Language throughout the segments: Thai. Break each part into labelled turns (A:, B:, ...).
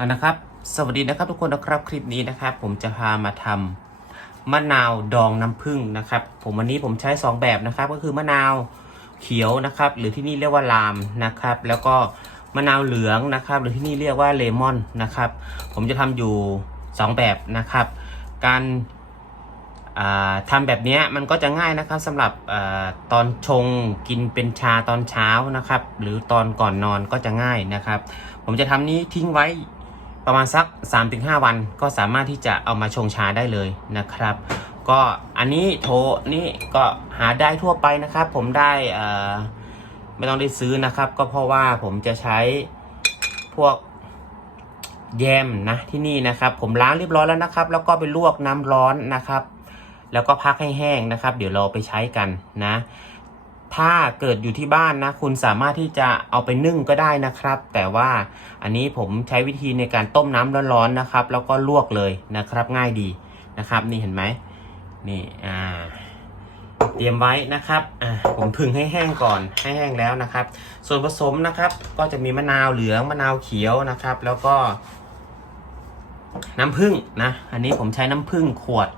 A: อ่านะครับ สวัสดีนะครับทุกคนนะครับคลิปนี้นะครับ ผมจะพามาทำมะนาวดองน้ำผึ้งนะครับ ผมวันนี้ผมใช้ 2 แบบนะครับ ก็คือมะนาวเขียวนะครับ หรือที่นี่เรียกว่าลามนะครับ แล้วก็มะนาวเหลืองนะครับ หรือที่นี่เรียกว่าเลมอนนะครับ ผมจะทำอยู่ 2 แบบนะครับ การอ่าทำแบบนี้มันก็จะง่ายนะครับสำหรับอตอนชงกินเป็นชาตอนเช้านะครับ หรือตอนก่อนนอนก็จะง่ายนะครับ ผมจะทำนี้ทิ้งไว้ ประมาณสัก 3-5 วันก็สามารถที่จะเอามาชงชาได้เลยนะครับ ก็อันนี้โถนี่ก็หาได้ทั่วไปนะครับ ผมได้อ่าไม่ต้องได้ซื้อนะครับ ก็เพราะว่าผมจะใช้พวกแยมนะที่นี่นะครับ ผมล้างเรียบร้อยแล้วนะครับ แล้วก็ไปลวกน้ำร้อนนะครับ แล้วก็พักให้แห้งนะครับ เดี๋ยวเราไปใช้กันนะ ถ้าเกิดอยู่ที่บ้านนะ คุณสามารถที่จะเอาไปนึ่งก็ได้นะครับ แต่ว่าอันนี้ผมใช้วิธีในการต้มน้ำร้อนๆนะครับ แล้วก็ลวกเลยนะครับ ง่ายดีนะครับ นี่เห็นไหมนี่อ่าเตรียมไว้นะครับอ่าผมผึ่งให้แห้งก่อนให้แห้งแล้วนะครับ ส่วนผสมนะครับ ก็จะมีมะนาวเหลืองมะนาวเขียวนะครับ แล้วก็ น้ำผึ้งนะ อันนี้ผมใช้น้ำผึ้งขวด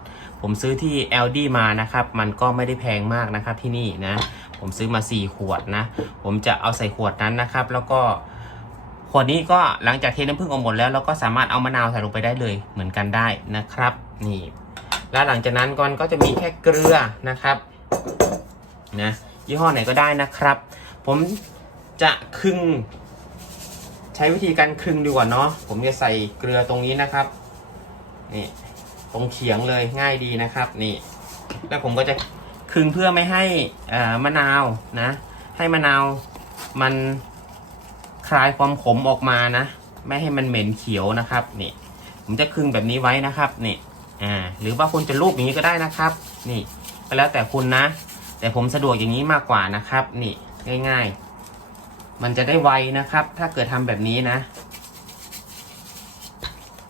A: ผมซื้อที่ LD มานะครับ มันก็ไม่ได้แพงมากนะครับที่นี่นะ ผมซื้อมา 4 ขวดนะ ผมจะเอาใส่ขวดนั้นนะครับ แล้วก็ขวดนี้ก็หลังจากเทน้ำผึ้งออกหมดแล้วเราก็สามารถเอามะนาวใส่ลงไปได้เลยเหมือนกันได้นะครับ นี่ แล้วหลังจากนั้นก่อนก็จะมีแค่เกลือนะครับนะยี่ห้อไหนก็ได้นะครับ ผมจะครึ่งใช้วิธีการคลึงดีกว่าเนาะผมจะใส่เกลือตรงนี้นะครับนี่ ตรงเขียงเลยง่ายดีนะครับ นี่ แล้วผมก็จะคึงเพื่อไม่ให้มะนาวนะ ให้มะนาวมันคลายความขมออกมานะ ไม่ให้มันเหม็นเขียวนะครับ นี่ ผมจะคึงแบบนี้ไว้นะครับนี่อ่าหรือว่าคุณจะลูบอย่างนี้ก็ได้นะครับ นี่ก็แล้วแต่คุณนะ แต่ผมสะดวกอย่างนี้มากกว่านะครับ นี่ง่าย ๆ มันจะได้ไวนะครับ ถ้าเกิดทำแบบนี้นะ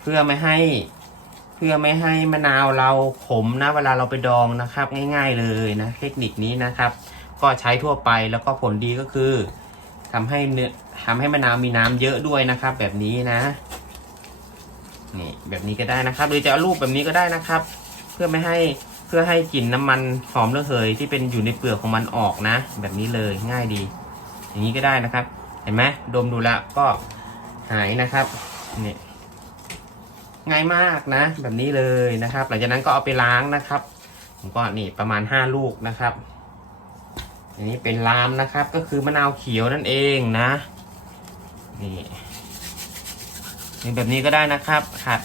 A: เพื่อไม่ให้ พื่อไม่ให้มะนาวเราขมนะเวลาเราไปดองนะครับ ง่าย ๆเลยนะ เทคนิคนี้นะครับ ก็ใช้ทั่วไปแล้วก็ผลดีก็คือทำให้เนื้อทำให้มะนาวมีน้ำเยอะด้วยนะครับ แบบนี้นะนี่แบบนี้ก็ได้นะครับ หรือจะเอารูปแบบนี้ก็ได้นะครับ เพื่อไม่ให้เพื่อให้กลิ่นน้ำมันหอมระเหยที่เป็นอยู่ในเปลือกของมันออกนะ แบบนี้เลยง่ายดี อย่างนี้ก็ได้นะครับ เห็นไหมดมดูแล้วก็หายนะครับนี่ ง่ายมากนะ แบบนี้เลยนะครับ หลังจากนั้นก็เอาไปล้างนะครับ ผมก็นี่ประมาณห้าลูกนะครับอันนี้เป็นลามนะครับ ก็คือมะนาวเขียวนั่นเองนะ นี่นี่แบบนี้ก็ได้นะครับหัด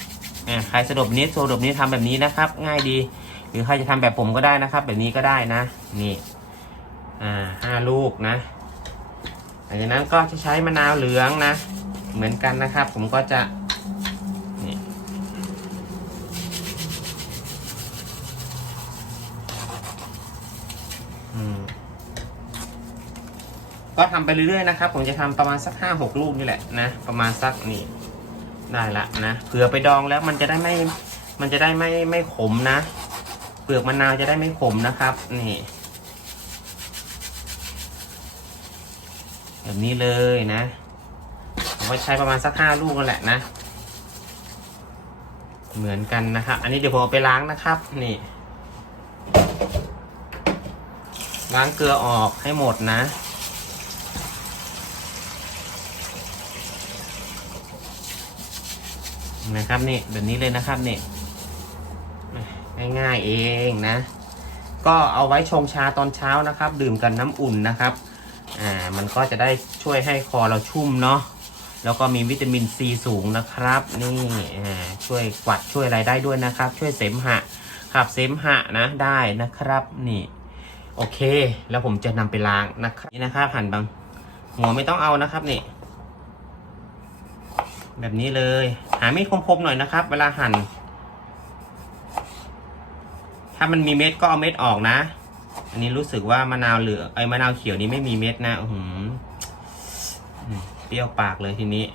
A: อ่าใครสะดวกนี้สะดวกนี้ทำแบบนี้นะครับ ง่ายดี หรือใครจะทำแบบผมก็ได้นะครับ แบบนี้ก็ได้นะ นี่ อ่าห้าลูกนะหลังจากนั้นก็จะใช้มะนาวเหลืองนะ เหมือนกันนะครับ ผมก็จะ ก็ทำไปเรื่อยๆนะครับ ผมจะทำประมาณสักห้าหกลูกนี่แหละนะ ประมาณสักนี่ได้ละนะเผื่อไปดองแล้วมันจะได้ไม่ มันจะได้ไม่ไม่ขมนะ เปลือกมะนาวจะได้ไม่ขมนะครับ นี่แบบนี้เลยนะผมก็ใช้ประมาณสักห้าลูกนั่นแหละนะ เหมือนกันนะครับ อันนี้เดี๋ยวผมเอาไปล้างนะครับ นี่ ล้างเกลือออกให้หมดนะ นะครับนี่แบบนี้เลยนะครับนี่ง่ายๆเองนะ ก็เอาไว้ชงชาตอนเช้านะครับ ดื่มกับน้ำอุ่นนะครับอ่ามันก็จะได้ช่วยให้คอเราชุ่มเนาะแล้วก็มีวิตามินซีสูงนะครับ นี่ช่วยกวัดช่วยอะไรได้ด้วยนะครับ ช่วยเสมหะขับเสมหะนะได้นะครับนี่ โอเค แล้วผมจะนำไปล้างนะครับนี่นะครับหั่นบางหัวไม่ต้องเอานะครับนี่ แบบนี้เลย หามีดคมๆหน่อยนะครับ เวลาหั่น ถ้ามันมีเม็ดก็เอาเม็ดออกนะ อันนี้รู้สึกว่ามะนาวเหลือไอ้มะนาวเขียวนี้ไม่มีเม็ดนะอื้อหืออืมเปรี้ยวปากเลยทีนี้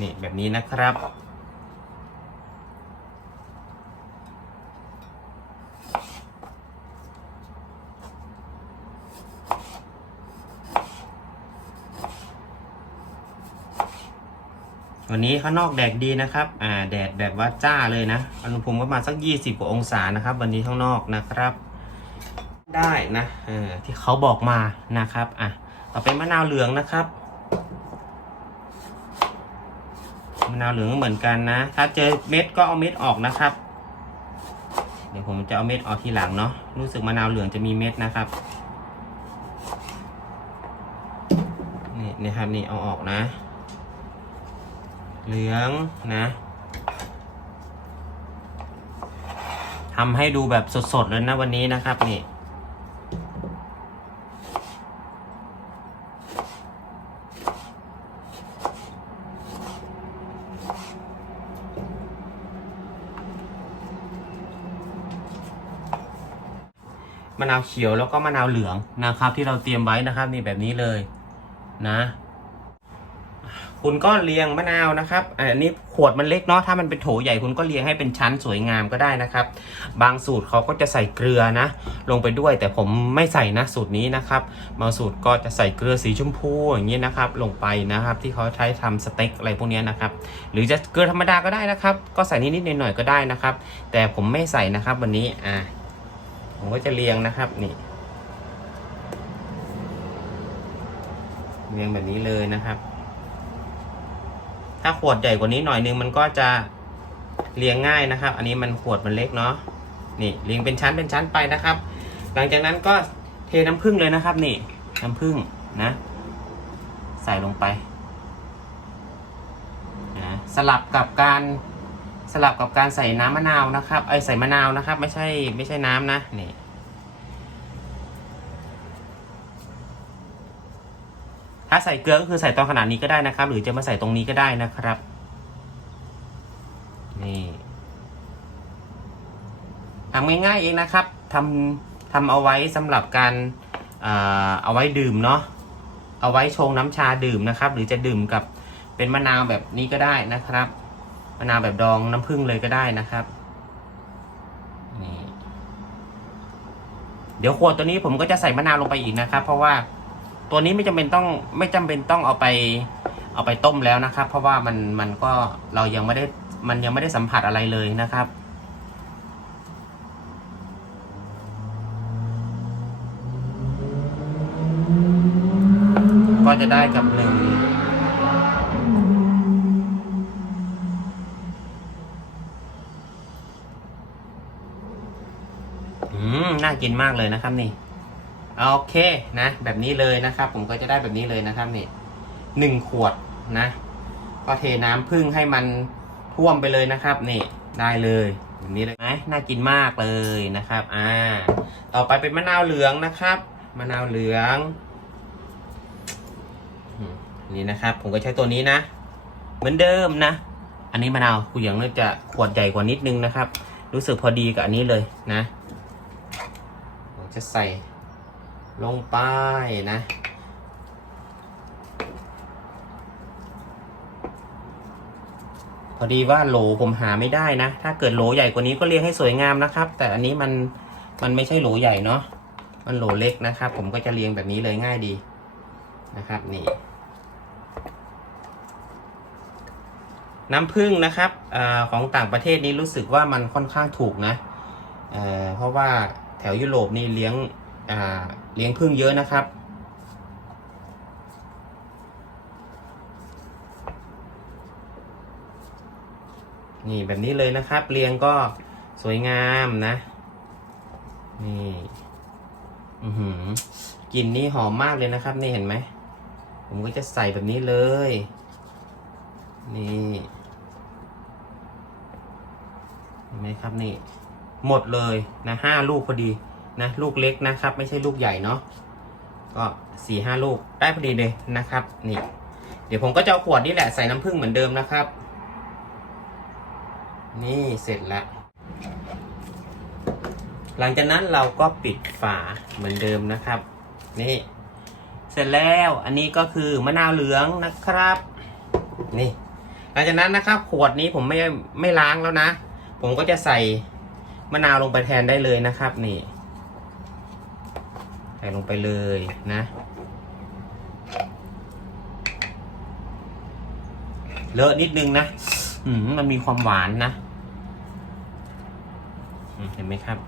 A: นี่แบบนี้นะครับ วันนี้ข้างนอกแดดดีนะครับ อ่า แดดแบบว่าจ้าเลยนะ อุณหภูมิประมาณสัก 20กว่าองศานะครับ วันนี้ข้างนอกนะครับ ได้นะ เออ ที่เขาบอกมานะครับ อะ ต่อไปมะนาวเหลืองนะครับ มะนาวเหลืองก็เหมือนกันนะ ถ้าเจอเม็ดก็เอาเม็ดออกนะครับ เดี๋ยวผมจะเอาเม็ดออกทีหลังเนาะ รู้สึกมะนาวเหลืองจะมีเม็ดนะครับ นี่นี่ครับนี่เอาออกนะ เหลืองนะทำให้ดูแบบสดๆเลยนะวันนี้นะครับนี่มะนาวเขียวแล้วก็มะนาวเหลืองนะครับ ที่เราเตรียมไว้นะครับ นี่แบบนี้เลยนะ คุณก็เรียงมะนาวนะครับ อันนี้ขวดมันเล็กเนาะ ถ้ามันเป็นโถใหญ่คุณก็เรียงให้เป็นชั้นสวยงามก็ได้นะครับ บางสูตรเขาก็จะใส่เกลือนะ ลงไปด้วยแต่ผมไม่ใส่นะสูตรนี้นะครับบางสูตรก็จะใส่เกลือสีชมพูอย่างนี้นะครับ ลงไปนะครับ ที่เขาใช้ทำสเต็กอะไรพวกนี้นะครับ หรือจะเกลือธรรมดาก็ได้นะครับ ก็ใส่นิดๆหน่อยๆก็ได้นะครับ แต่ผมไม่ใส่นะครับวันนี้ อ่า ผมก็จะเรียงนะครับนี่เรียงแบบนี้เลยนะครับ ถ้าขวดใหญ่กว่านี้หน่อยนึงมันก็จะเรียงง่ายนะครับ อันนี้มันขวดมันเล็กเนาะนี่เรียงเป็นชั้นเป็นชั้นไปนะครับ หลังจากนั้นก็เทน้ำผึ้งเลยนะครับ นี่น้ำผึ้งนะ ใส่ลงไปนะสลับกับการสลับกับการใส่น้ำมะนาวนะครับไอใส่มะนาวนะครับ ไม่ใช่ไม่ใช่น้ำนะนี่าใส่เกลือก็คือใส่ตอนขนาดนี้ก็ได้นะครับ หรือจะมาใส่ตรงนี้ก็ได้นะครับ นี่ทำง่ายๆเองนะครับทำทำเอาไว้สำหรับการอ่าเอาไว้ดื่มเนาะเอาไว้ชงน้ำชาดื่มนะครับ หรือจะดื่มกับเป็นมะนาวแบบนี้ก็ได้นะครับ มะนาวแบบดองน้ำผึ้งเลยก็ได้นะครับนี่เดี๋ยวขวดตัวนี้ผมก็จะใส่มะนาวลงไปอีกนะครับ เพราะว่า ตัวนี้ไม่จำเป็นต้องไม่จำเป็นต้องเอาไปเอาไปต้มแล้วนะครับ เพราะว่ามันมันก็เรายังไม่ได้มันยังไม่ได้สัมผัสอะไรเลยนะครับ ก็จะได้กับหนึ่งอืมน่ากินมากเลยนะครับนี่ โอเคนะ แบบนี้เลยนะครับ ผมก็จะได้แบบนี้เลยนะครับนี่หนึ่งขวดนะ ก็เทน้ำผึ้งให้มันท่วมไปเลยนะครับนี่ได้เลยแบบนี้เลยไหมน่ากินมากเลยนะครับ อ่า ต่อไปเป็นมะนาวเหลืองนะครับ มะนาวเหลืองนี่นะครับ ผมก็ใช้ตัวนี้นะ เหมือนเดิมนะ อันนี้มะนาวกูยังน่าจะขวดใหญ่กว่านิดนึงนะครับ รู้สึกพอดีกับอันนี้เลยนะผมจะใส่ ลงไปนะ พอดีว่าโหลผมหาไม่ได้นะ ถ้าเกิดโหลใหญ่กว่านี้ก็เรียงให้สวยงามนะครับ แต่อันนี้มันมันไม่ใช่โหลใหญ่เนาะมันโหลเล็กนะครับ ผมก็จะเรียงแบบนี้เลยง่ายดีนะครับนี่น้ำผึ้งนะครับอของต่างประเทศนี้รู้สึกว่ามันค่อนข้างถูกนะเเพราะว่าแถวยุโรปนี่เลี้ยง เลี้ยงพึ่งเยอะนะครับ นี่แบบนี้เลยนะครับ เรียงก็สวยงามนะ นี่อือหือกลิ่นนี่หอมมากเลยนะครับ นี่เห็นไหม ผมก็จะใส่แบบนี้เลย นี่เห็นไหมครับนี่ หมดเลยนะห้าลูกพอดี นะลูกเล็กนะครับ ไม่ใช่ลูกใหญ่เนาะก็สี่ห้าลูกได้พอดีเลยนะครับนี่เดี๋ยวผมก็จะเอาขวดนี่แหละใส่น้ำผึ้งเหมือนเดิมนะครับ นี่เสร็จแล้ว หลังจากนั้นเราก็ปิดฝาเหมือนเดิมนะครับ นี่ เสร็จแล้วอันนี้ก็คือมะนาวเหลืองนะครับ นี่ หลังจากนั้นนะครับขวดนี้ผมไม่ไม่ล้างแล้วนะ ผมก็จะใส่มะนาวลงไปแทนได้เลยนะครับ นี่ ส่ลงไปเลยนะเลอะนิดนึงนะมมันมีความหวานนะ เห็นไหมครับ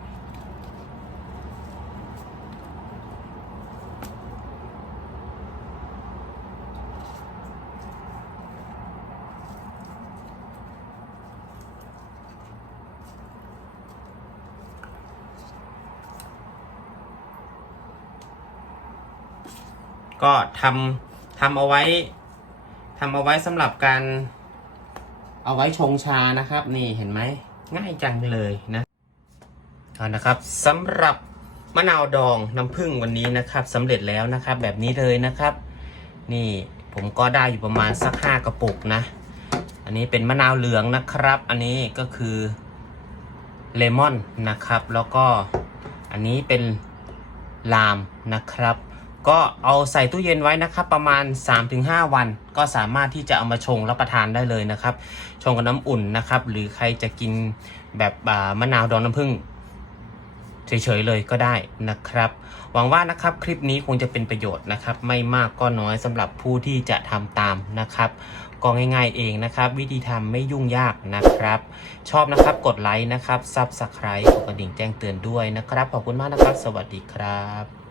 A: ก็ทำทำเอาไว้ทำเอาไว้สำหรับการเอาไว้ชงชานะครับ นี่เห็นไหมง่ายจังเลยนะเอานะครับสำหรับมะนาวดองน้ำผึ้งวันนี้นะครับสำเร็จแล้วนะครับ แบบนี้เลยนะครับ นี่ผมก็ได้อยู่ประมาณสักห้ากระปุกนะ อันนี้เป็นมะนาวเหลืองนะครับ อันนี้ก็คือเลมอนนะครับ แล้วก็อันนี้เป็นลามนะครับ ก็เอาใส่ตู้เย็นไว้นะครับ ประมาณ 3-5 วัน ก็สามารถที่จะเอามาชงรับประทานได้เลยนะครับ ชงกับน้ำอุ่นนะครับ หรือใครจะกินแบบมะนาวดองน้ำผึ้งเฉยๆเลยก็ได้นะครับ หวังว่านะครับคลิปนี้คงจะเป็นประโยชน์นะครับ ไม่มากก็น้อยสำหรับผู้ที่จะทำตามนะครับก็ง่ายๆเองนะครับ วิธีทำไม่ยุ่งยากนะครับ ชอบนะครับกดไลค์นะครับซับสไครต์กดกระดิ่งแจ้งเตือนด้วยนะครับ ขอบคุณมากนะครับ สวัสดีครับ